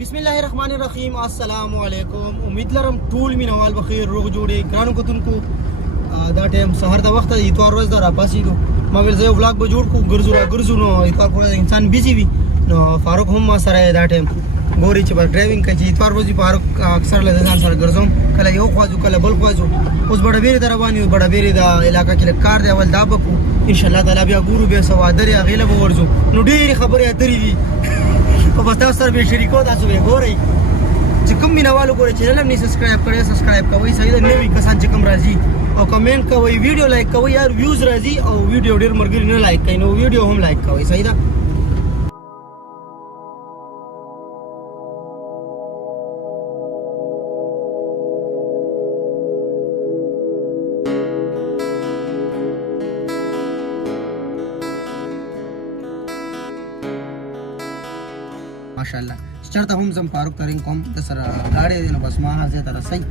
बिस्मिल्लाहिर्रहमानिर्रहीम अस्सलाम वालेकुम। उम्मीद लरम टूल मिनवाल बखैर रोग जोड़े ग्रानो कतुनको दा टाइम सहर दा वक्त इतवार रोज दा रापासी दो मा विल जो व्लॉग बजोड़ को गुरजू नो इतवार को इंसान बिजी भी नो फारूक हम मा सरे दा टाइम गोरी च ड्राइविंग का इतवार रोज फारूक अक्सर ले जान सर गुरजम कला यो ख्वाजू कला बल ख्वाजू उस बड़ा बेरे दरवानी बड़ा बेरे दा इलाका के कार दे अवल दा बकू इंशाल्लाह ताला बिया गुरु बे सवा दरे अगले बवरजू नो ढेरी खबरे اترې دي او بس تاسو سره به شریکو تاسو به ګورئ چې کوم مینوالو ګورئ چینل هم نه سبسکرایب کړئ سبسکرایب کوئ صحیح ده نوی کسان چې کوم راځي او کمنټ کوئ ویډیو لایک کوئ یار ویوز راځي او ویډیو ډیر مرګري نه لایک کوي نو ویډیو هم لایک کوئ صحیح ده माशाल्लाह चढ़ता हम जम फारूक तरीन कम दसर गाड़ी दिन बस माना जे तरह सही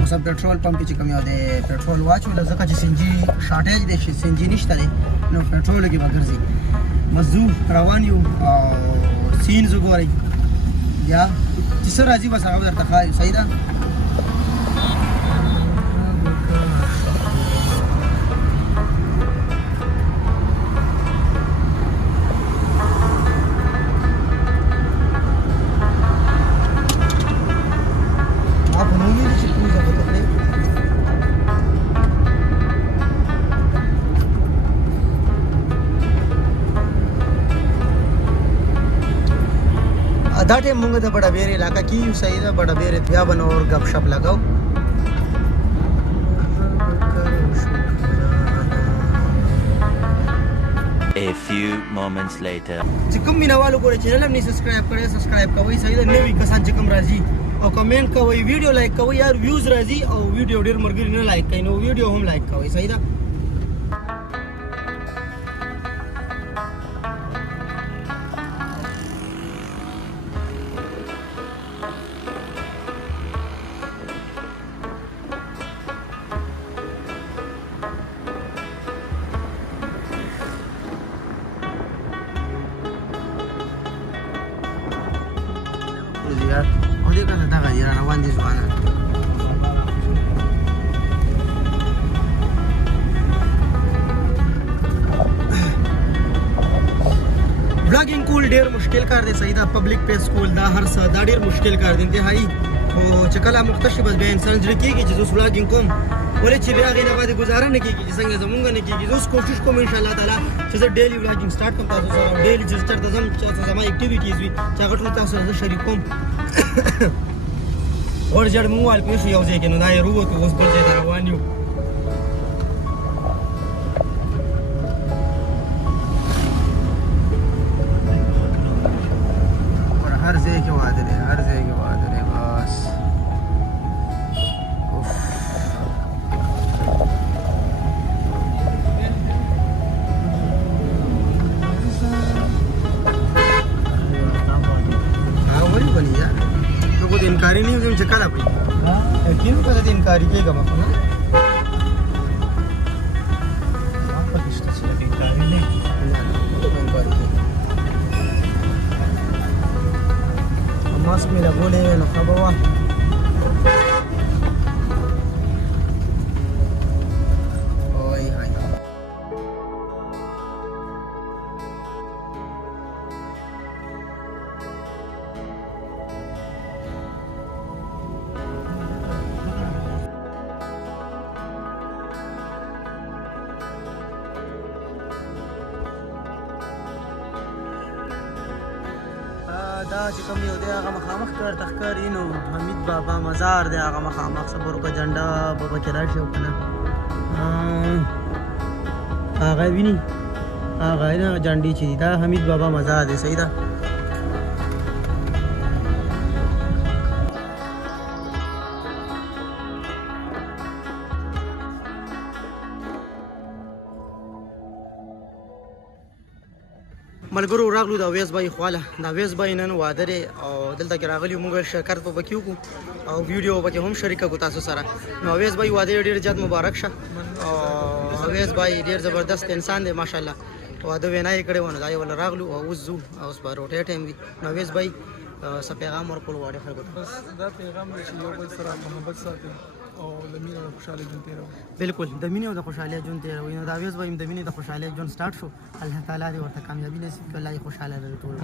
और सब पेट्रोल पंप की कमी होते पेट्रोल वाच वाला जका जी सीएनजी शॉर्टेज दे सीएनजी निश्ता रे नो पेट्रोल की बगर जी मजू रवान यू सीन जो गोरी या जिसर राजी बस आगे दर तक सही दा दा टाइम मूंगे तो बड़ा बेरे इलाका की सही है बड़ा बेरे थिया बनो और गपशप लगाओ A few moments later चिकम मिनवालो को चैनल हम नहीं सब्सक्राइब करे सब्सक्राइब कोई सही है नवी कसान चिकम राजी और कमेंट कोई वीडियो लाइक कोई यार व्यूज राजी और वीडियो डेर मरगी न लाइक कई नो वीडियो हम लाइक कोई सही है यार और देखा था दागा यार रवान दिस वाला ब्लॉगिंग कूल डेर मुश्किल कर दे सही था पब्लिक पे स्कूल दा हर सा दा डेर मुश्किल कर दे इंतहाई ओ चकला मुख्तश बस बे इंसान जरी की जो ब्लॉगिंग कोम बोले छि बे आगे ना बाद गुजारा न की संग जमूंगा न की जो कोशिश को इंशाल्लाह ताला जैसे डेली व्लॉगिंग स्टार्ट करता हूं डेली जस्ट करता जम जमा एक्टिविटीज भी चागट होता है शरीक कोम और जड़ मोबाइल पे यौ जे के न दाय रुवो तो उस बल जे दरवानियो और हर जे के वादे बस इनकारी नहीं उसे चक्का था भाई यकीन का कहते इनकारी के गमा को ना आपका किस्ता से इनकारी नहीं इनकारी मास्क मेरा बोले ना खबवा ओए हाय دا چې کوم یو دی هغه مخامخ کړ تخکاری نو حمید بابا مزار دی هغه مخامخ صبر کو جنډا بابا چرای شو کنه هغه ویني هغه نه جنډي چې دا حمید بابا مزار دی صحیح ده ملګرو راغلو دا ویس بای خواله دا ویس بای نن واده دی او دلته کې راغلی موږ شرکت په بکیو کو او ویډیو پکې هم شریک کو تاسو سره نو ویس بای واده ډیر زیات مبارک شه او ویس بای ډیر زبردست انسان دی ماشاءالله واده وینای کړي ونه دا یو راغلو او وزو او اوس په روټه ټیم وی نو ویس بای څه پیغام ورکول غواړي خلکو ته؟ بس دا پیغام دی چې یو بل سره محبت ساتي او د مینې او خوشحالۍ ژوند تېروي. بالکل د مینې او د خوشحالۍ ژوند تېروي. نو دا ویز وایم د مینې د خوشحالۍ ژوند سټارټ شو. الله تعالی دې ورته کامیابي نصیب کړي. الله یې خوشحاله لري ټول.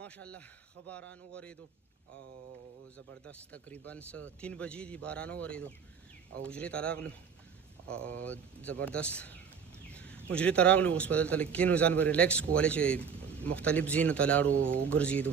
ماشاءالله ښه باران وورېدو او زبردست تقریبا 3 بجې دي باران وورېدو او حجرې ته راغلو او زبردست حجرې ته راغلو. اوس په دلته لږ کېنو ځان به ریلیکس کوو ولې چې مختلف ځایونو ته لاړو وګرځېدو.